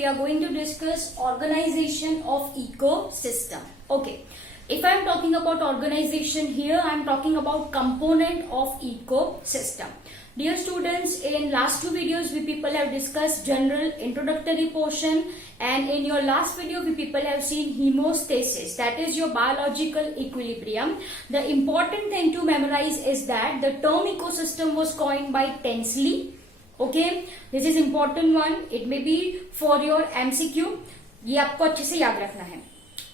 we are going to discuss organization of ecosystem. Okay, if I am talking about organization here, I am talking about component of ecosystem. Dear students, in last two videos we people have discussed general introductory portion, and in your last video we people have seen hemostasis, that is your biological equilibrium. The important thing to memorize is that the term ecosystem was coined by Tinsley. Okay, this is important one. It may be for your MCQ. ये आपको अच्छे से याद रखना है.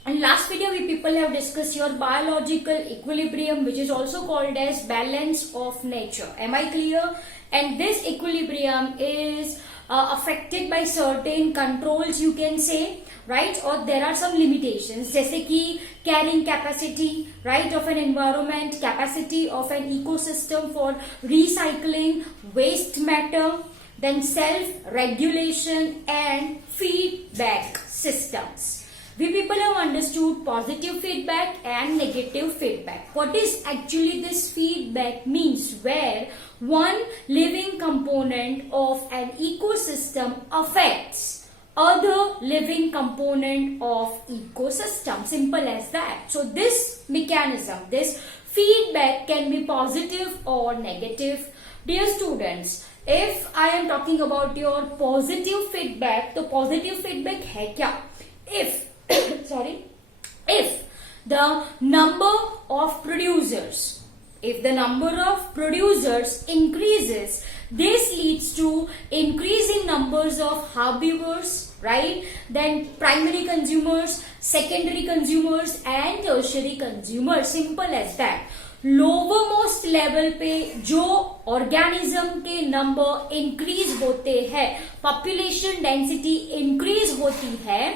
In last video we people have discussed your biological equilibrium, which is also called as balance of nature. Am I clear? And this equilibrium is affected by certain controls, you can say, right? Or there are some limitations, जैसे कि carrying capacity, right, of an environment, capacity of an ecosystem for recycling waste matter, then self-regulation and feedback systems. We people have understood positive feedback and negative feedback. What is actually this feedback means? Where one living component of an ecosystem affects other living component of ecosystem. Simple as that. So this mechanism, this feedback can be positive or negative. Dear students, if I am talking about your positive feedback, तो positive feedback है क्या? If the number of producers, increases, this leads to increasing numbers of herbivores, right? Then primary consumers, secondary consumers and tertiary consumers. Simple as that. Lowermost level पे जो organism के number increase होते हैं, population density increase होती है,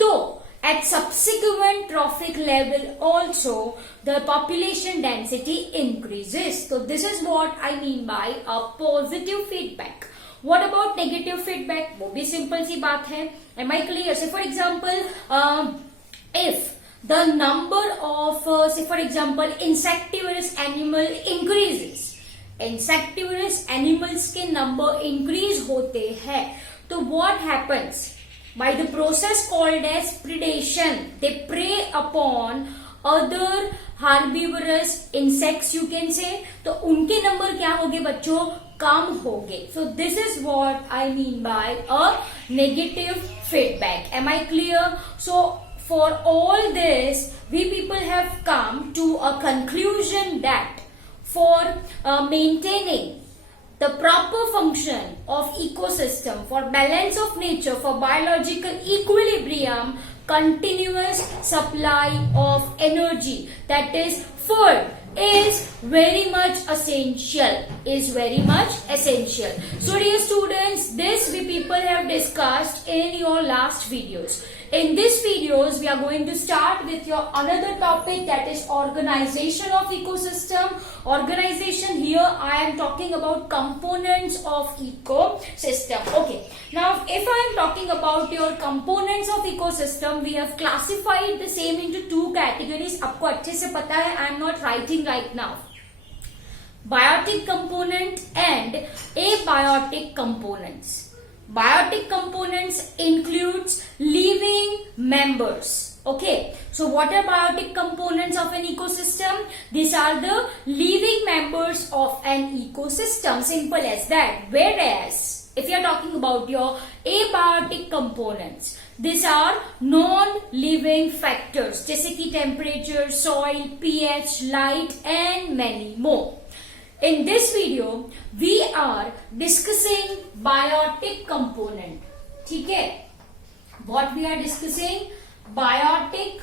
तो at subsequent trophic level also the population density increases. So this is what I mean by a positive feedback. What about negative feedback? वो भी simple सी बात है. Am I clear? Say for example, if the number of say for example insectivorous animal increases, insectivorous animals के number increase होते हैं, तो what happens? By the process called as predation, they prey upon other herbivorous insects, you can say. तो उनके number क्या होंगे बच्चों? कम होंगे. So this is what I mean by a negative feedback. Am I clear? So for all this, we people have come to a conclusion that for maintaining the proper function of ecosystem, for balance of nature, for biological equilibrium, continuous supply of energy, that is food, is very much essential. So dear students, this we people have discussed in your last videos. In this videos, we are going to start with your another topic, that is organization of ecosystem. Organization, here I am talking about components of ecosystem. Okay. Now, if I am talking about your components of ecosystem, we have classified the same into two categories. आपको अच्छे से पता है, I am not writing right now. Biotic component and abiotic components. Biotic components includes living members. Okay, so what are biotic components of an ecosystem? These are the living members of an ecosystem. Simple as that. Whereas if you are talking about your abiotic components, these are non-living factors, जैसे कि temperature, soil, pH, light and many more. In this video, we are discussing biotic component. ठीक है? What we are discussing? Biotic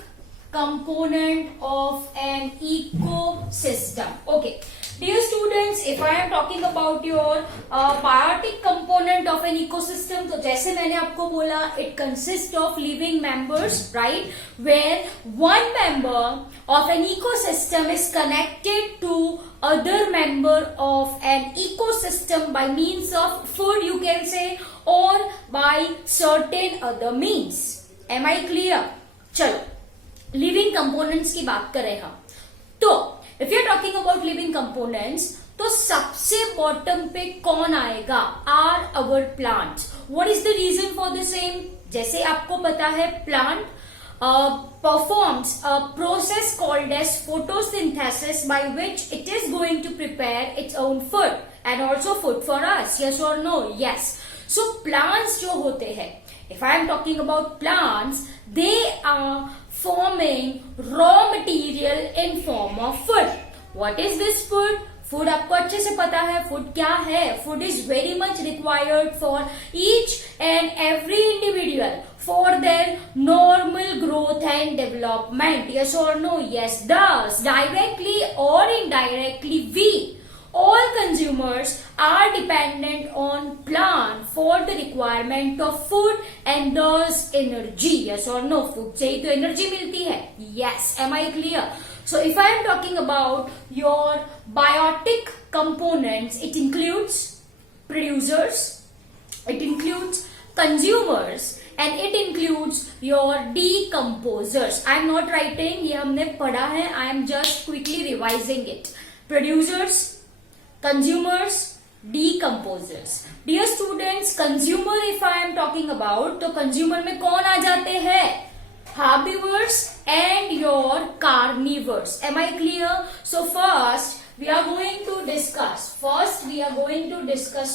component of an ecosystem. Okay. Dear students, if I am talking about your biotic component of an ecosystem, तो जैसे मैंने आपको बोला, it consists of living members, right? Where one member of an ecosystem is connected to other member of an ecosystem by means of food, you can say, or by certain other means. Am I clear? चलो, living components की बात करें हम. तो if you are talking about living components, तो सबसे bottom पे कौन आएगा? Are our plants. What is the reason for the same? जैसे आपको पता है plant performs a process called as photosynthesis by which it is going to prepare its own food and also food for us. Yes or no? Yes. So plants जो होते हैं, if I am talking about plants, they are forming raw material in form of food. What is this food? Food आपको अच्छे से पता है food क्या है. Food is very much required for each and every individual for their normal growth and development. Yes और no? Yes. Thus directly or indirectly we all consumers are dependent on plant for the requirement of food and thus energy. Yes or no? Food से ही तो energy मिलती है. Yes. Am I clear? So if I am talking about your biotic components, it includes producers, it includes consumers, and it includes your decomposers. I am not writing, ये हमने पढ़ा है. I am just quickly revising it. Producers, consumers, decomposers. Dear students, consumer if I am talking about, तो consumer में कौन आ जाते हैं? Herbivores and your carnivores. Am I clear? So first we are going to discuss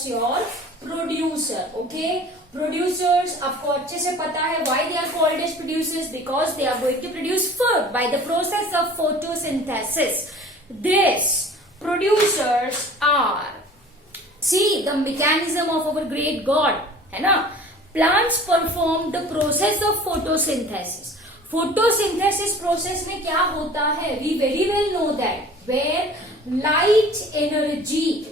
your producer. Okay, producers आपको अच्छे से पता है why they are called as producers, because they are going to produce food by the process of photosynthesis. These producers are, see the mechanism of our great God, है ना. Plants perform the process of photosynthesis. Photosynthesis process में क्या होता है? We very well know that where light energy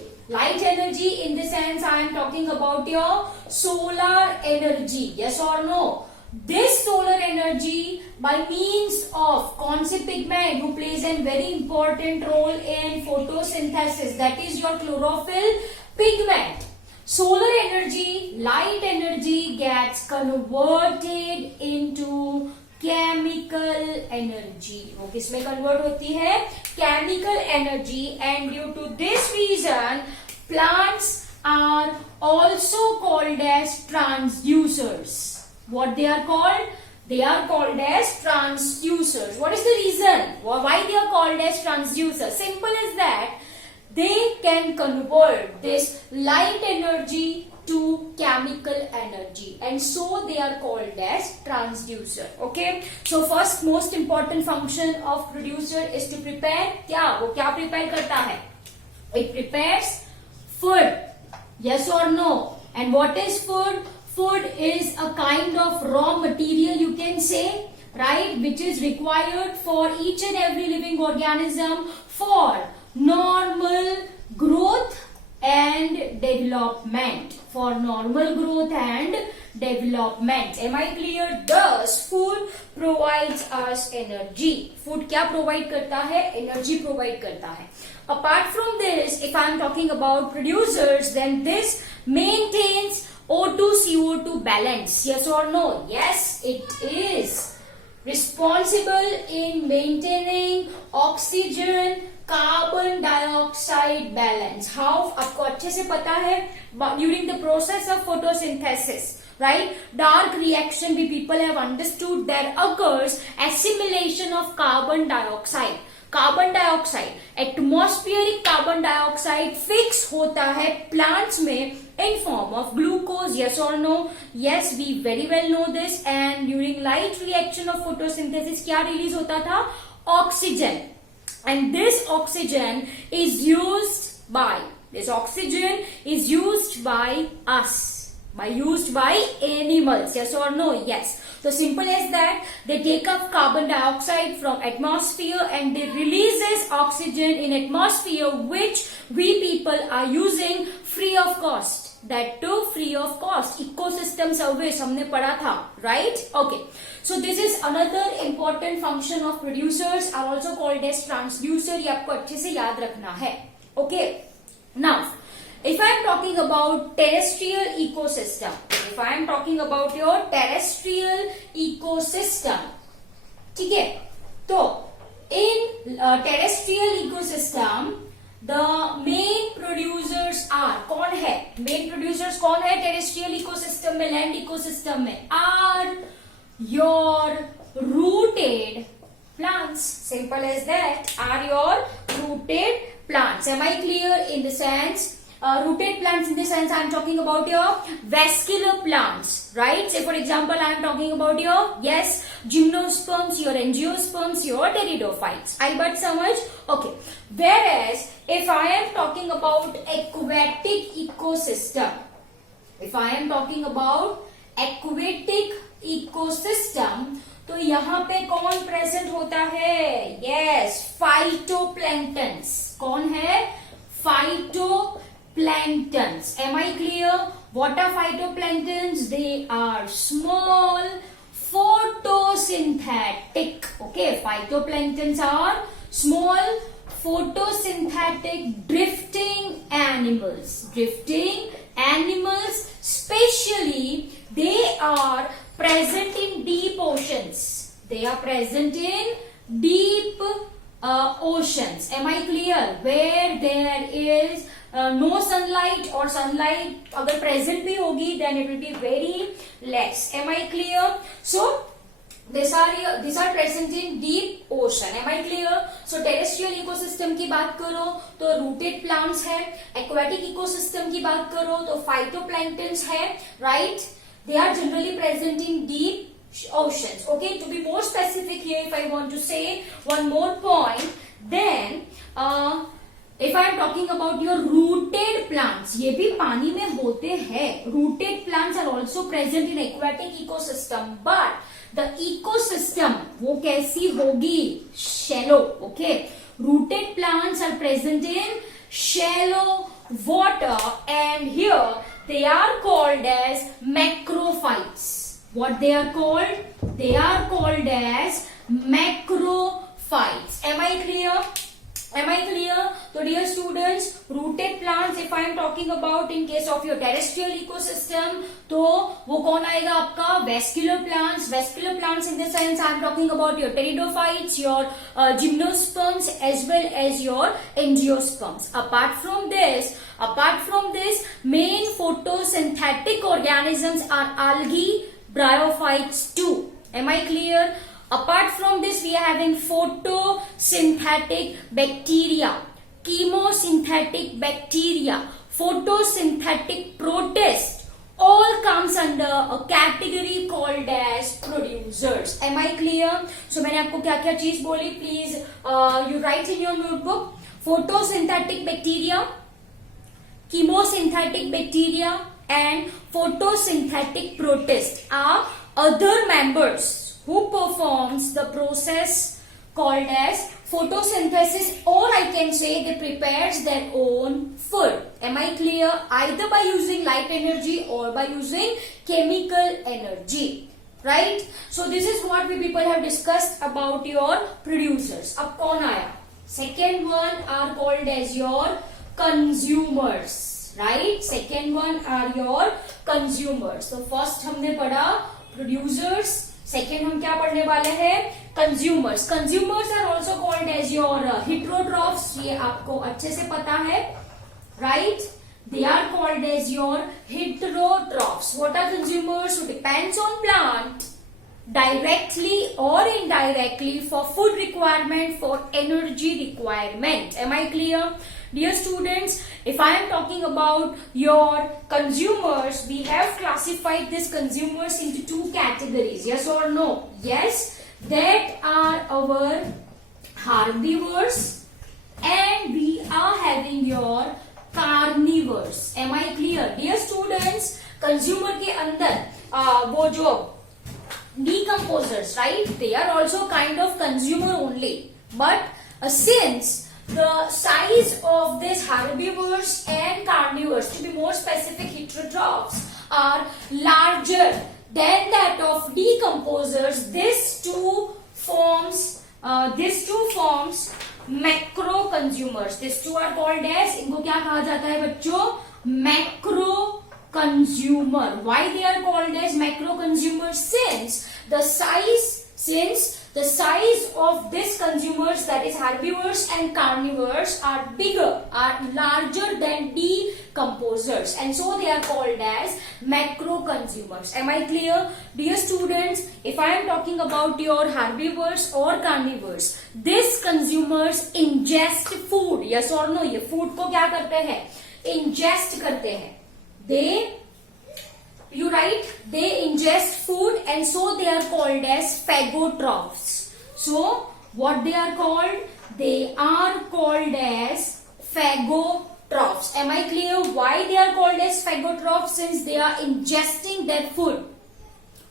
in the sense I am talking about your solar energy. Yes or no? This solar energy by means of कौन से pigment who plays a very important role in photosynthesis, that is your chlorophyll pigment. Solar energy, light energy gets converted into chemical energy. वो किसमें convert होती है? Chemical energy. And due to this reason, plants are also called as transducers. What they are called? They are called as transducers. What is the reason? Why they are called as transducers? Simple as that. They can convert this light energy to chemical energy, and so they are called as transducer. Okay, so first most important function of producer is to prepare. क्या वो क्या prepare करता है? It prepares food. Yes or no? And what is food? Food is a kind of raw material, you can say, right, which is required for each and every living organism for normal growth and development. For normal growth and development. Am I clear? Thus food provides us energy. Food क्या provide करता है? Energy provide करता है. Apart from this, if I am talking about producers, then this maintains O2 CO2 balance. Yes or no? Yes, it is responsible in maintaining oxygen carbon dioxide balance. How? आपको अच्छे से पता है during the process of photosynthesis, right, dark reaction we people have understood there occurs assimilation of carbon dioxide. Atmospheric carbon dioxide fix होता है plants में in form of glucose. Yes or no? Yes, we very well know this. And during light reaction of photosynthesis क्या release होता था? Oxygen. And this oxygen is used by us, used by animals. Yes or no? Yes. So simple as that. They take up carbon dioxide from atmosphere and they releases oxygen in atmosphere, which we people are using free of cost. That too free of cost. Ecosystem service हमने पढ़ा था, right? Okay. So this is another important function of producers, are also called as transducer. ये आपको अच्छे से याद रखना है. Okay. Now, if I am talking about terrestrial ecosystem, if I am talking about your terrestrial ecosystem, ठीक है? तो in terrestrial ecosystem the main producers are, कौन है main producers, कौन है terrestrial ecosystem में, land ecosystem में, are your rooted plants. Simple as that. Are your rooted plants. Am I clear? In the sense, rooted plants in the sense I am talking about your vascular plants, right? Say for example I am talking about your, yes, gymnosperms, your angiosperms, your pteridophytes. I but समझ? Okay. Whereas if I am talking about aquatic ecosystem, if I am talking about aquatic ecosystem, तो यहाँ पे कौन present होता है? Yes, phytoplanktons. कौन है? Phytoplanktons. Am I clear? What are phytoplanktons? They are small photosynthetic. Okay, phytoplanktons are small photosynthetic drifting animals. Drifting animals, especially they are present in deep oceans. They are present in deep oceans. Am I clear? Where there is no sunlight, or sunlight अगर present भी होगी then it will be very less. Am I clear? So these are present in deep ocean. Am I clear? So terrestrial ecosystem की बात करो तो rooted plants है, aquatic ecosystem की बात करो तो phytoplanktons है, right? They are generally present in deep oceans. Okay, to be more specific here, if I want to say one more point, then if I am talking about your rooted plants, ये भी पानी में होते हैं. Rooted plants are also present in aquatic ecosystem, but the ecosystem वो कैसी होगी? Shallow. Okay, rooted plants are present in shallow water, and here they are called as macrophytes. What they are called? They are called as macrophytes. Am I clear? Am I clear? So dear students, rooted plants if I am talking about in case of your terrestrial ecosystem, तो वो कौन आएगा आपका? Vascular plants. Vascular plants in the sense I am talking about your pteridophytes, your gymnosperms as well as your angiosperms. Apart from this, main photosynthetic organisms are algae, bryophytes too. Am I clear? Apart from this, we are having photosynthetic bacteria, chemosynthetic bacteria, photosynthetic protists. All comes under a category called as producers. Am I clear? So मैंने आपको क्या-क्या चीज बोली? Please, you write in your notebook. Photosynthetic bacteria, chemosynthetic bacteria, and photosynthetic protists are other members who performs the process called as photosynthesis, or I can say they prepares their own food. Am I clear? Either by using light energy or by using chemical energy, right? So this is what we people have discussed about your producers. अब कौन आया? Second one are called as your consumers, right? Second one are your consumers. So first हमने पढ़ा producers. Second हम क्या पढ़ने वाले हैं? Consumers. Consumers are also called as your heterotrophs. ये आपको अच्छे से पता है, right? They are called as your heterotrophs. What are consumers? Who depends on plant directly or indirectly for food requirement, for energy requirement. Am I clear? Dear students, if I am talking about your consumers, we have classified these consumers into two categories. Yes or no? Yes, that are our herbivores and we are having your carnivores. Am I clear? Dear students, consumer के अंदर वो जो decomposers, right? They are also kind of consumer only. But since the size of these herbivores and carnivores, to be more specific, heterotrophs, are larger than that of decomposers, these two forms macro consumers. These two are called as, इनको क्या कहा जाता है बच्चों? Macro consumer. Why they are called as macro consumers? Since the size of these consumers, that is herbivores and carnivores, are bigger, are larger than decomposers, and so they are called as macro consumers. Am I clear? Dear students, if I am talking about your herbivores or carnivores, these consumers ingest food. Yes or no? ये food को क्या करते हैं? Ingest करते हैं. You write, they ingest food, and so they are called as phagotrophs. So what they are called? They are called as phagotrophs. Am I clear why they are called as phagotrophs? Since they are ingesting their food.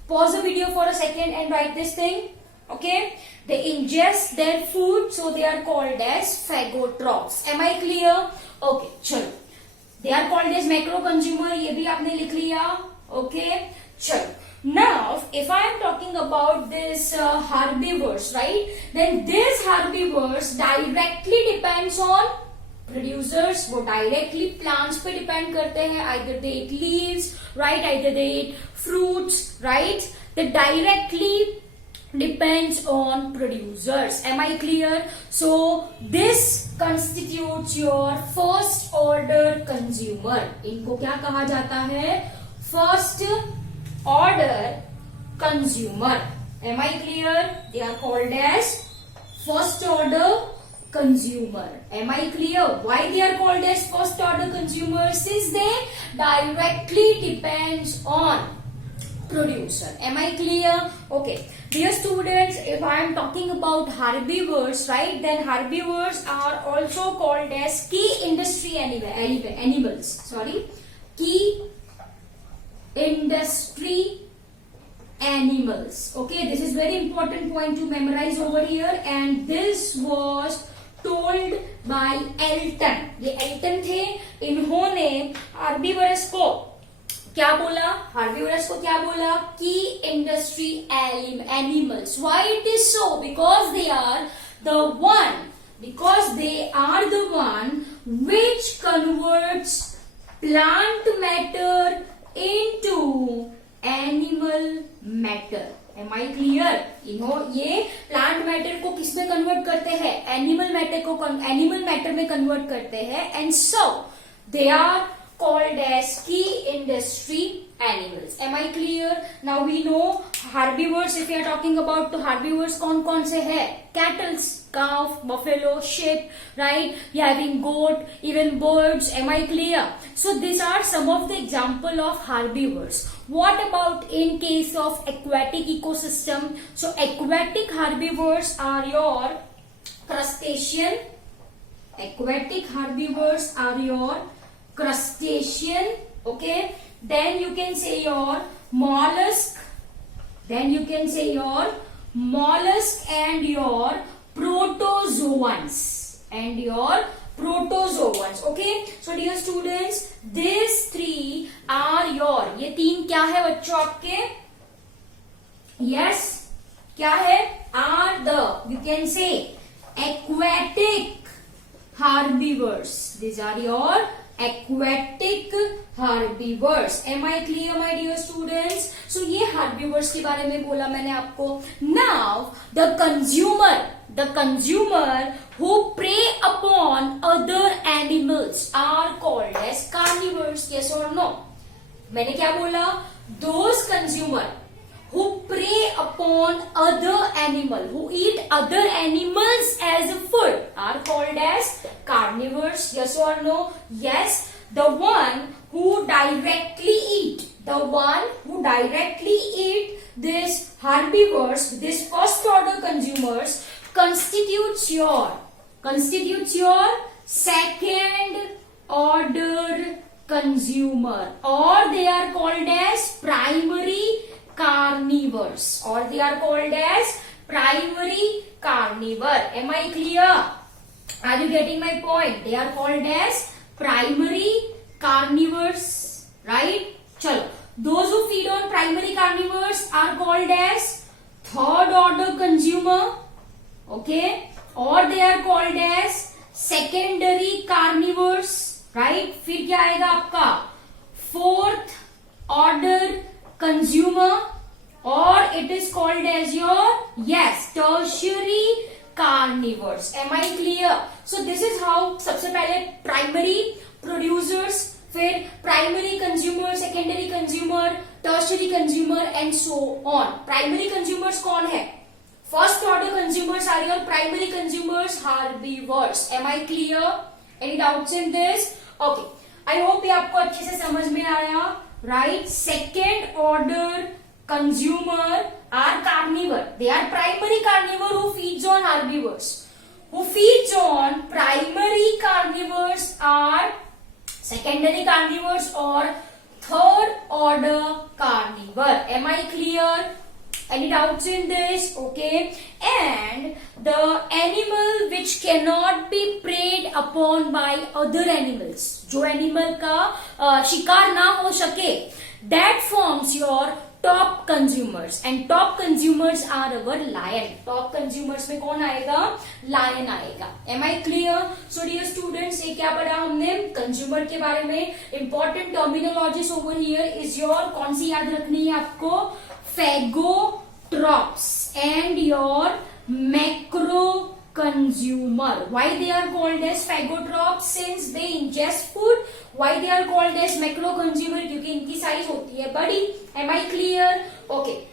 Pause the video for a second and write this thing. Okay, they ingest their food, so they are called as phagotrophs. Am I clear? Okay, chalo. They are called as macro consumer. ये भी आपने लिख लिया. Okay, chalo. Now, if I am talking about this herbivores, right? Then these herbivores directly depends on producers. वो directly plants पे depend करते हैं. Either they eat leaves, right? Either they eat fruits, right? They directly depends on producers. Am I clear? So this constitutes your first order consumer. इनको क्या कहा जाता है? First order consumer. Am I clear? They are called as first order consumer. Am I clear? Why they are called as first order consumers? Since they directly depends on producer. Am I clear? Okay. Dear students, if I am talking about herbivores, right, then herbivores are also called as key industry animals. Sorry. Key industry animals. Okay, this is very important point to memorize over here, and this was told by Elton. ये Elton थे, इन्होंने herbivores को क्या बोला? Herbivores को क्या बोला? Key industry animals. Why it is so? Because they are the one which converts plant matter into animal matter. Am I clear? ये plant matter को किस में convert करते हैं? Animal matter में convert करते हैं, and so they are called as key industry animals. Am I clear? Now we know herbivores. If we are talking about तो herbivores कौन से हैं? Cattle, cow, buffalo, sheep, right? We are having goat, even birds. Am I clear? So these are some of the example of herbivores. What about in case of aquatic ecosystem? So aquatic herbivores are your crustacean. Aquatic herbivores are your crustacean. Okay. Then you can say your mollusk. And your protozoans. Okay. So dear students, these three are your, ये तीन क्या है बच्चों आपके? Yes, क्या है? Are the, you can say, aquatic herbivores. These are your aquatic herbivores. Am I clear, my dear students? So ये herbivores के बारे में बोला मैंने आपको. Now the consumer who prey upon other animals are called as carnivores. Yes or no? मैंने क्या बोला? Those consumer who prey upon other animal, who eat other animals as food, are called as carnivores. Yes or no? Yes. The one who directly eat this herbivores, this first order consumers, constitutes your second order consumer, or they are called as primary carnivores, Am I clear? Are you getting my point? They are called as primary carnivores, right? Chalo. Those who feed on primary carnivores are called as third order consumer. Okay, or they are called as secondary carnivores, right? फिर क्या आएगा आपका? Fourth order consumer, or it is called as your, yes, tertiary carnivores. Am I clear? So this is how सबसे पहले primary producers, फिर primary consumer, secondary consumer, tertiary consumer and so on. Primary consumers कौन है? First order consumers are your primary consumers, herbivores. Am I clear? Any doubts in this? Okay. I hope ये आपको अच्छे से समझ में आया. Right? Second order consumer are carnivore. They are primary carnivore who feeds on herbivores. Who feeds on primary carnivores are secondary carnivores or third order carnivore. Am I clear? Any doubts in this? Okay. And the animal which cannot be preyed upon by other animals, जो animal का शिकार ना हो सके, that forms your top consumers. And top consumers are our lion. Top consumers में कौन आएगा? Lion आएगा. Am I clear? So dear students, ये क्या पढ़ा हमने? Consumer के बारे में. Important terminologies over here is your, कौन सी याद रखनी है आपको? Phagotrops and your macro consumer. Why they are called as phagotrops? Since they ingest food. Why they are called as macro consumer? क्योंकि इनकी साइज होती है बड़ी. Am I clear? Okay.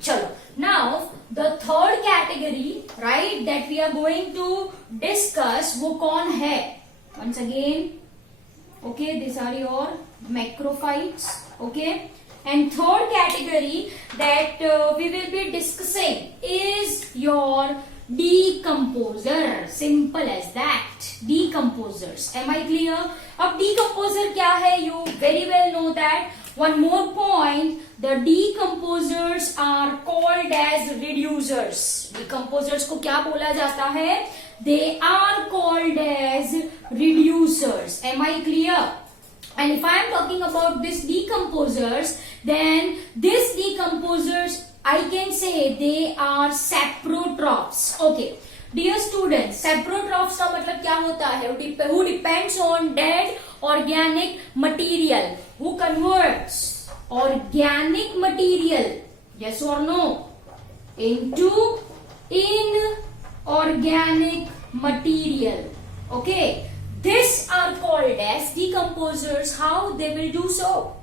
चलो. Now the third category, right, that we are going to discuss, वो कौन है? Once again, okay, these are your macrophytes. Okay. And third category that we will be discussing is your decomposer. Simple as that. Decomposers. Am I clear? अब decomposer क्या है? You very well know that. One more point. The decomposers are called as reducers. Decomposers को क्या बोला जाता है? They are called as reducers. Am I clear? And if I am talking about this decomposers, then this decomposers, I can say they are saprotrophs. Okay. Dear students, saprotrophs का मतलब क्या होता है? Who depends on dead organic material. Who converts organic material, yes or no, into inorganic material. Okay. These are called as decomposers. How they will do so?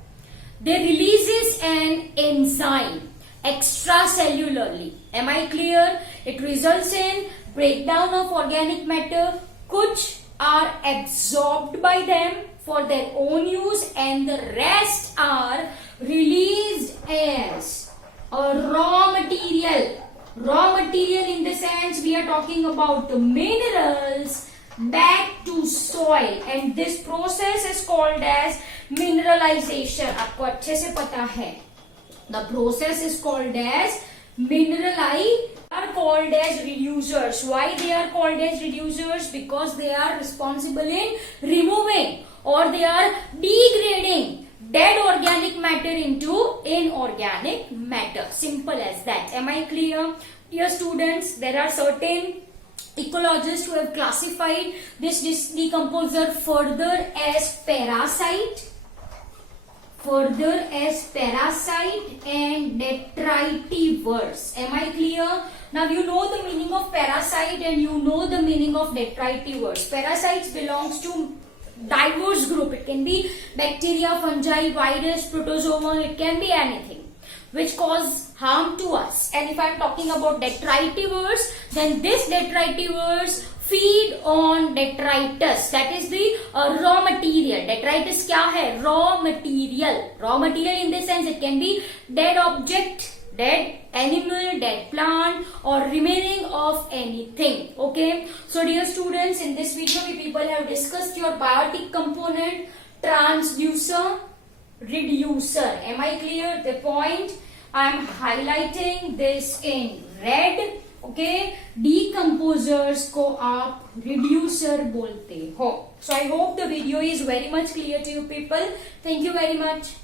They releases an enzyme extracellularly. Am I clear? It results in breakdown of organic matter, which are absorbed by them for their own use, and the rest are released as a raw material. Raw material in the sense we are talking about the minerals back to soil, and this process is called as mineralization. आपको अच्छे से पता है. The process is called as mineralization. Are called as reducers. Why they are called as reducers? Because they are responsible in removing or they are degrading dead organic matter into inorganic matter. Simple as that. Am I clear? Dear students, there are certain ecologists who have classified this decomposer further as parasite, and detritivores. Am I clear? Now you know the meaning of parasite and you know the meaning of detritivores. Parasites belongs to diverse group. It can be bacteria, fungi, virus, protozoa. It can be anything which cause harm to us. And if I am talking about detritivores, then this detritivores feed on detritus. That is the raw material. Detritus क्या है? Raw material. Raw material in this sense it can be dead object, dead animal, dead plant, or remaining of anything. Okay. So dear students, in this video we people have discussed your biotic component, transducer, reducer. Am I clear? The point I am highlighting this in red. Okay, decomposers को आप reducer बोलते हो. So I hope the video is very much clear to you people. Thank you very much.